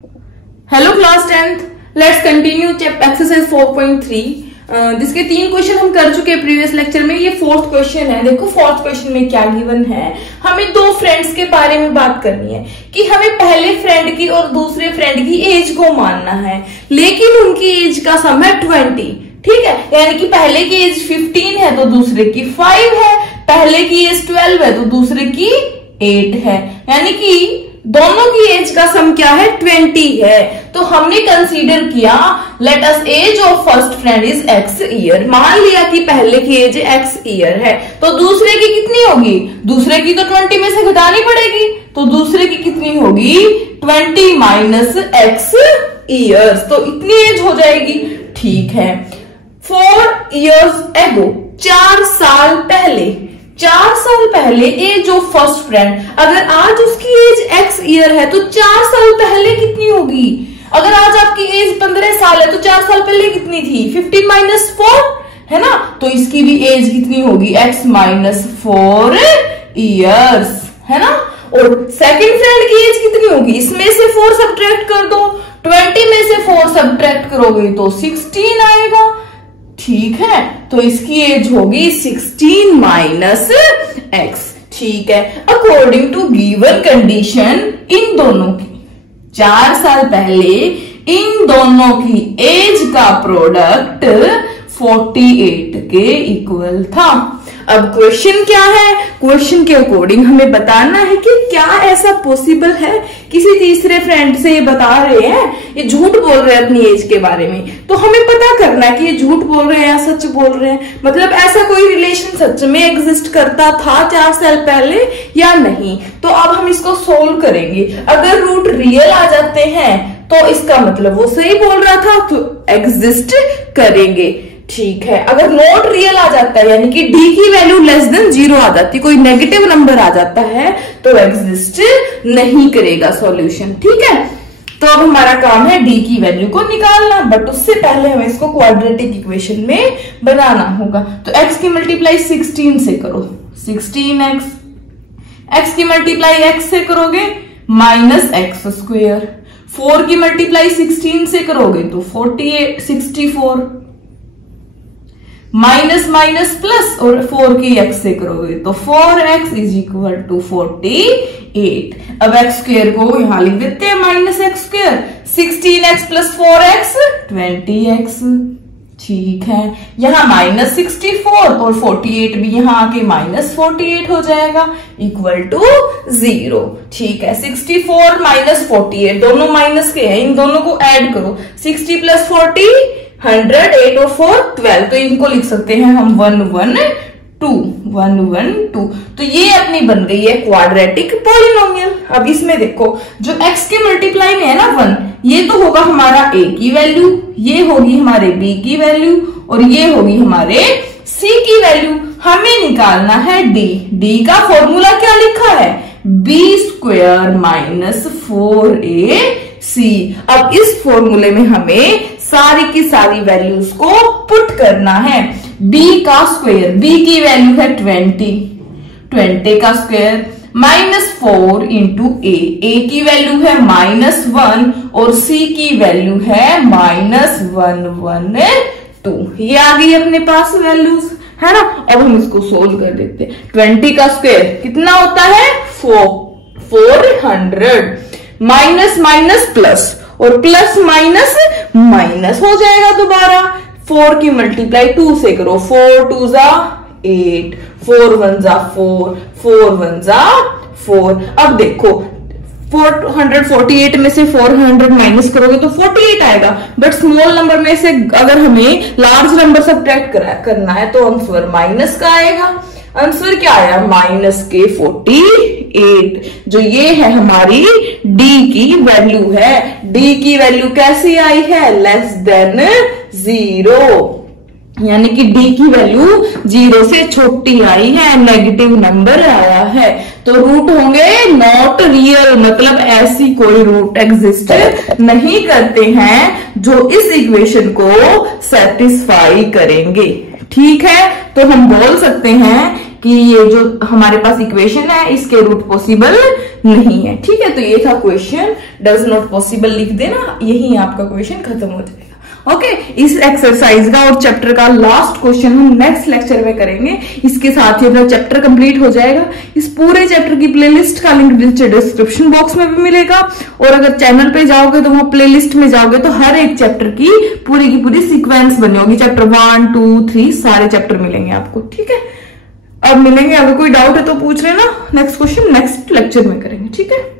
Hello class 10th, let's continue exercise 4.3 जिसके 3 question हम कर चुके हैं प्रीवियस लेक्चर में। ये 4th क्वेश्चन है। देखो 4th क्वेश्चन में क्या गिवन है। हमें 2 फ्रेंड्स के बारे में बात करनी है कि हमें पहले फ्रेंड की और दूसरे फ्रेंड की एज को मानना है, लेकिन उनकी एज का सम है 20। ठीक है, यानी कि पहले की एज 15 है तो दूसरे की 5 है, पहले की एज 12 है तो दूसरे की 8 है, यानी कि दोनों की एज का सम क्या है 20 है। तो हमने कंसीडर किया let us age of first friend is x year. मान लिया कि पहले की एज x ईयर है तो दूसरे की कितनी होगी, दूसरे की तो 20 में से घटानी पड़ेगी, तो दूसरे की कितनी होगी 20 माइनस x ईयर्स, तो इतनी एज हो जाएगी। ठीक है, 4 years ago, 4 साल पहले, 4 साल पहले एज ऑफ फर्स्ट फ्रेंड, अगर आज उसकी एज x ईयर है तो 4 साल पहले कितनी होगी। अगर आज आपकी एज 15 साल है तो 4 साल पहले कितनी थी 15 माइनस 4 है ना, तो इसकी भी एज कितनी होगी x माइनस 4 ईयर्स है ना। और सेकंड फ्रेंड की एज कितनी होगी, इसमें से 4 सब्ट्रैक्ट कर दो, 20 में से 4 सब्ट्रैक्ट करोगे तो 16 आएगा। ठीक है, तो इसकी एज होगी 16 माइनस x। ठीक है, अकॉर्डिंग टू गिवन कंडीशन इन दोनों की 4 साल पहले इन दोनों की एज का प्रोडक्ट 48 के इक्वल था। अब क्वेश्चन क्या है, क्वेश्चन के अकॉर्डिंग हमें बताना है कि क्या ऐसा पॉसिबल है, किसी तीसरे फ्रेंड से ये बता रहे हैं, ये झूठ बोल रहे हैं अपनी एज के बारे में, तो हमें पता करना है कि ये झूठ बोल रहे हैं या सच बोल रहे हैं, मतलब ऐसा कोई रिलेशन सच में एग्जिस्ट करता था 4 साल पहले या नहीं। तो अब हम इसको सोल्व करेंगे। अगर रूट रियल आ जाते हैं तो इसका मतलब वो सही बोल रहा था, तो एग्जिस्ट करेंगे। ठीक है, अगर नॉट रियल आ जाता है यानी कि d की वैल्यू लेस देन 0 आ जाती, कोई नेगेटिव नंबर आ जाता है तो एग्जिस्ट नहीं करेगा सॉल्यूशन। ठीक है, तो अब हमारा काम है d की वैल्यू को निकालना, बट उससे पहले हमें इसको क्वाड्रेटिक इक्वेशन में बनाना होगा। तो x की मल्टीप्लाई 16 से करो, 16x, x की मल्टीप्लाई x से करोगे माइनस एक्स स्क्वेयर, 4 की मल्टीप्लाई 16 से करोगे तो 64, माइनस माइनस प्लस, और 4 की x से करोगे तो 4x इज इक्वल टू 48। अब x स्क्वेयर को यहां लिख देते हैं minus x square, 16x plus 4x 20x। ठीक है, यहां माइनस 64 और 48 भी यहां आके माइनस 48 हो जाएगा इक्वल टू 0। ठीक है, 64 माइनस 48 दोनों माइनस के हैं, इन दोनों को ऐड करो, 60 प्लस 40 100, 8 और 4 12, तो इनको लिख सकते हैं हम 112। तो ये अपनी बन गई है क्वाड्रेटिक पॉलिनोमियल। अब इसमें देखो जो x के मल्टीप्लाई में है ना 1, ये तो होगा हमारा a की वैल्यू, ये होगी हमारे b की वैल्यू और ये होगी हमारे c की वैल्यू। हमें निकालना है d का फॉर्मूला क्या लिखा है, b स्क्वायर माइनस 4ac। अब इस फॉर्मूले में हमें सारी की सारी वैल्यूज को पुट करना है। b का स्क्वायर, b की वैल्यू है 20 का स्क्वायर माइनस 4 इंटू a की वैल्यू है माइनस 1 और c की वैल्यू है माइनस 112। ये आ गई अपने पास वैल्यूज है ना। अब हम इसको सोल्व कर देते हैं। 20 का स्क्वायर कितना होता है 400, माइनस माइनस प्लस और प्लस माइनस माइनस हो जाएगा दोबारा। 4 की मल्टीप्लाई 2 से करो, 4 2 जा 8, 4 1 जा 4, 4 1 जा 4। अब देखो 448 में से 400 माइनस करोगे तो 48 आएगा, बट स्मॉल नंबर में से अगर हमें लार्ज नंबर सब्ट्रैक्ट करना है तो आंसर माइनस का आएगा। आंसर क्या आया माइनस के 48, जो ये है हमारी d की वैल्यू है। d की वैल्यू कैसी आई है लेस देन 0, यानी कि d की वैल्यू 0 से छोटी आई है, नेगेटिव नंबर आया है। तो रूट होंगे नॉट रियल, मतलब ऐसी कोई रूट एग्जिस्ट नहीं करते हैं जो इस इक्वेशन को सेटिस्फाई करेंगे। ठीक है, तो हम बोल सकते हैं कि ये जो हमारे पास इक्वेशन है इसके रूट पॉसिबल नहीं है। ठीक है, तो ये था क्वेश्चन, डज नॉट पॉसिबल लिख देना, यही आपका क्वेश्चन खत्म हो जाएगा। ओके, इस एक्सरसाइज का और चैप्टर का लास्ट क्वेश्चन हम नेक्स्ट लेक्चर में करेंगे। इसके साथ ही अपना चैप्टर कंप्लीट हो जाएगा। इस पूरे चैप्टर की प्लेलिस्ट का लिंक नीचे डिस्क्रिप्शन बॉक्स में भी मिलेगा, और अगर चैनल पे जाओगे तो वहां प्लेलिस्ट में जाओगे तो हर एक चैप्टर की पूरी सीक्वेंस बनी होगी। चैप्टर 1, 2, 3 सारे चैप्टर मिलेंगे आपको। ठीक है, अब मिलेंगे, अगर कोई डाउट है तो पूछ लेना। नेक्स्ट क्वेश्चन नेक्स्ट लेक्चर में करेंगे। ठीक है।